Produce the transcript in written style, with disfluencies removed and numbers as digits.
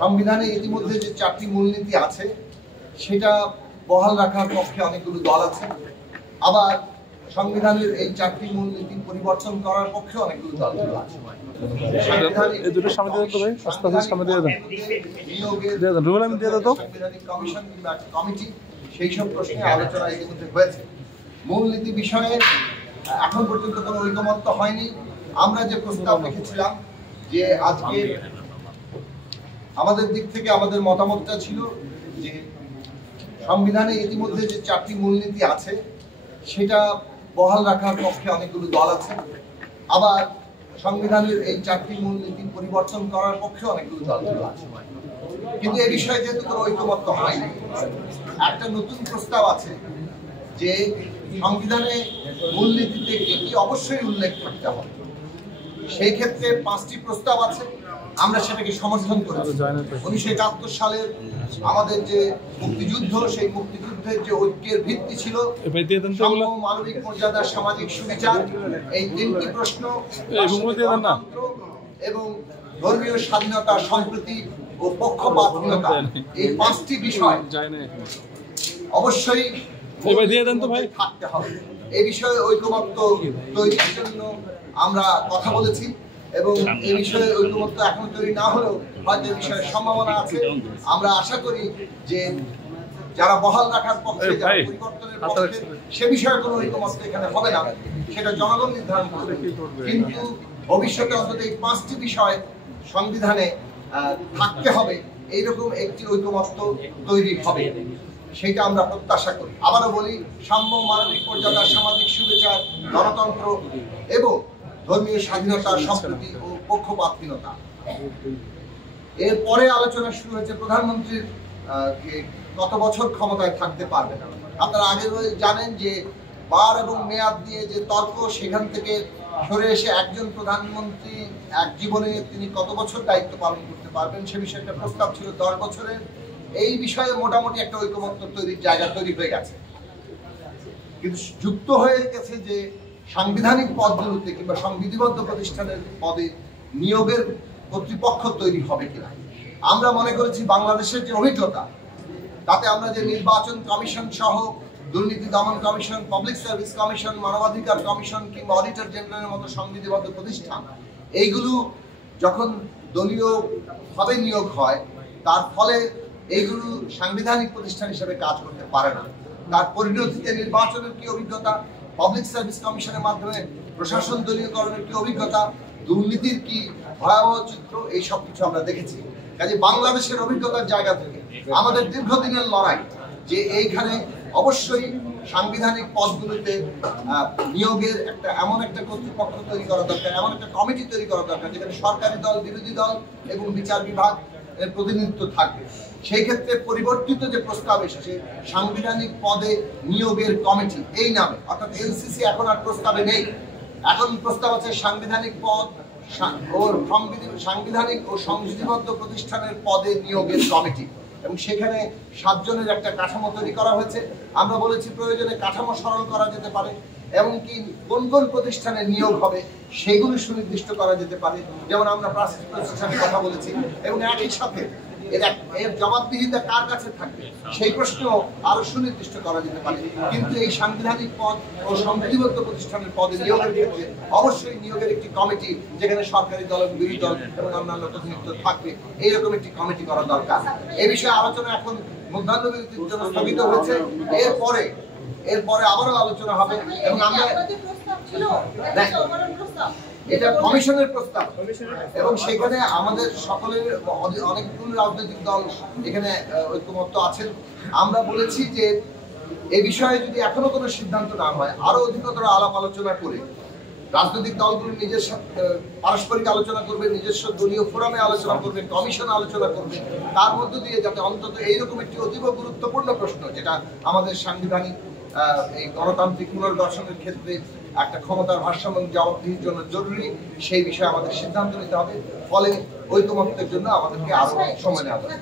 সংবিধানে ইতিমধ্যে যে 4টি মূলনীতি আছে সেটা বহাল রাখার পক্ষে অনেকগুলো দল আছে, আবার সংবিধানের এই 4টি মূলনীতি পরিবর্তন করার পক্ষে অনেকগুলো দল আছে। কমিশন কিংবা কমিটি সেই সব প্রশ্নে আলোচনা ইতিমধ্যে হয়েছে। মূলনীতি বিষয়ে এখন পর্যন্ত কোনো ঐকমত্য হয়নি। আমরা যে প্রস্তাব রেখেছিলাম যে আজকে আমাদের দিক থেকে আমাদের মতামতটা ছিল যে সংবিধানে ইতিমধ্যে যে 4টি মূলনীতি আছে সেটা বহাল রাখার পক্ষে অনেকগুলো দল আছে, আবার সংবিধানের এই 4টি মূলনীতি পরিবর্তন করার পক্ষে অনেকগুলো দল আছে। কিন্তু এ বিষয়ে যেহেতু কোনো ঐকমত্য হয়নি, একটা নতুন প্রস্তাব আছে যে সংবিধানে মূলনীতিতে কি অবশ্যই উল্লেখ থাকতে হবে। সেই ক্ষেত্রে 5টি প্রস্তাব আছে, আমরা সেটাকে সমর্থন করেছি। 1971 সালের আমাদের যে মুক্তিযুদ্ধ, সেই মুক্তিযুদ্ধের যে ঐক্যের ভিত্তি ছিল মানবিক মর্যাদা, সামাজিক সুবিচার, এই 3টি প্রশ্ন এবং ধর্মীয় স্বাধীনতা, সম্প্রীতি ও পক্ষপাতহীনতা, এই 5টি বিষয় অবশ্যই থাকতে হবে। এই বিষয়ে ঐকমত্য তৈরির জন্য আমরা কথা বলেছি এবং এই বিষয়ে ঐকমত্য এখন তৈরি না হলেও হয়তো এই বিষয়ে সম্ভাবনা আছে। আমরা আশা করি যে যারা বহাল রাখার পক্ষে, যারা পরিবর্তনের পক্ষে, সে বিষয়ে কোনো ঐকমত্য এখানে হবে না, সেটা জনগণ নির্ধারণ করবে। কিন্তু ভবিষ্যতে অন্তত এই 5টি বিষয় সংবিধানে থাকতে হবে, এইরকম একটি ঐকমত্য তৈরি হবে, সেটা আমরা প্রত্যাশা করি। আবারও বলি, সাম্য, মানবিক মর্যাদা, সামাজিক সুবিচার, গণতন্ত্র এবং ধর্মীয় স্বাধীনতা, সম্প্রীতি ও পক্ষপাতহীনতা। এরপরে আলোচনা শুরু হয়েছে প্রধানমন্ত্রীর কত বছর ক্ষমতায় থাকতে পারবে না। আপনারা আগে জানেন যে বার এবং মেয়াদ দিয়ে যে তর্ক, সেখান থেকে সরে এসে একজন প্রধানমন্ত্রী এক জীবনে তিনি কত বছর দায়িত্ব পালন করতে পারবেন সে বিষয়ে একটা প্রস্তাব ছিল 10 বছরের। এই বিষয়ে মোটামুটি একটা ঐকমত্য তৈরির জায়গা তৈরি হয়ে গেছে, কিন্তু যুক্ত হয়ে গেছে যে সাংবিধানিক পদগুলোতে কিংবা সংবিধিবদ্ধ প্রতিষ্ঠানের পদে নিয়োগের কর্তৃপক্ষ তৈরি হবে কিনা। আমরা মনে করেছি বাংলাদেশের যে অভিজ্ঞতা, তাতে আমরা যে নির্বাচন কমিশন সহ দুর্নীতি দমন কমিশন, পাবলিক সার্ভিস কমিশন, মানবাধিকার কমিশন কিংবা অডিটর জেনারেলের মতো সংবিধিবদ্ধ প্রতিষ্ঠান, এইগুলো যখন দলীয়ভাবে নিয়োগ হয়, তার ফলে এইগুলো সাংবিধানিক প্রতিষ্ঠান হিসেবে কাজ করতে পারে না। তার পরিণতিতে নির্বাচনের কি অভিজ্ঞতা, পাবলিক সার্ভিস কমিশনের মাধ্যমে প্রশাসন দলীয়করণের কি অভিজ্ঞতা, দুর্নীতির কি ভয়াবহ চিত্র, এই সব কিছু আমরা দেখেছি। কাজে বাংলাদেশের অভিজ্ঞতার জায়গা থেকে আমাদের দীর্ঘদিনের লড়াই যে এইখানে অবশ্যই সাংবিধানিক পদগুলোতে নিয়োগের এমন একটা কর্তৃপক্ষ তৈরি করা দরকার, এমন একটা কমিটি তৈরি করা দরকার যেখানে সরকারি দল, বিরোধী দল এবং বিচার বিভাগ এর প্রতিনিধিত্ব থাকবে। সেই ক্ষেত্রে পরিবর্তিত যে প্রস্তাব এসেছে সাংবিধানিক পদে নিয়োগের কমিটি এই নামে, অর্থাৎ এলসিসি এখন আর প্রস্তাবে নেই। এখন প্রস্তাব আছে সাংবিধানিক পদ ও সাংবিধানিক ও সংবিধিবদ্ধ প্রতিষ্ঠানের পদে নিয়োগের কমিটি, এবং সেখানে 7 জনের একটা কাঠামো তৈরি করা হয়েছে। আমরা বলেছি প্রয়োজনে কাঠামো সরল করা যেতে পারে, এমনকি কোন কোন প্রতিষ্ঠানে নিয়োগ হবে সেগুলো সুনির্দিষ্ট করা যেতে পারে, যেমন আমরা প্রাথমিক প্রতিষ্ঠানের কথা বলেছি। এবং একই সাথে এর জবাবদিহিতা কার কাছে থাকবে সেই প্রশ্ন আরো সুনির্দিষ্ট করা যেতে পারে। কিন্তু এই সাংবিধানিক পদ ও সংবিধিবদ্ধ প্রতিষ্ঠানের পদে নিয়োগের ক্ষেত্রে অবশ্যই নিয়োগের একটি কমিটি, যেখানে সরকারি দল, বিরোধী দল এবং অন্যান্য প্রতিনিধিত্ব থাকবে, এইরকম একটি কমিটি করা দরকার। এই বিষয়ে আলোচনা এখন মধ্যাহ্নবিরতির জন্য স্থগিত হয়েছে। এরপরে আবারও আলোচনা হবে এবং আমরা এটা কমিশনের প্রস্তাব এবং সেখানে আমাদের সকলের অনেকগুলো রাজনৈতিক দল এখানে ঐক্যমত্য আছেন। আমরা বলেছি যে এই বিষয়ে যদি এখনো কোনো সিদ্ধান্ত না হয়, আরো অধিকতর আলাপ আলোচনা করে রাজনৈতিক দলগুলো নিজস্ব পারস্পরিক আলোচনা করবে, নিজস্ব দলীয় ফোরামে আলোচনা করবে, কমিশনে আলোচনা করবে, তার মধ্য দিয়ে যাতে অন্তত এইরকম একটি অতীব গুরুত্বপূর্ণ প্রশ্ন, যেটা আমাদের সাংবিধানিক এই গণতান্ত্রিক পুনর্দর্শনের ক্ষেত্রে একটা ক্ষমতার ভারসাম্য জবাবদিহির জন্য জরুরি, সেই বিষয়ে আমাদের সিদ্ধান্ত নিতে হবে। ফলে ঐকমত্যের জন্য আমাদেরকে আরো সময় নেওয়া হবে।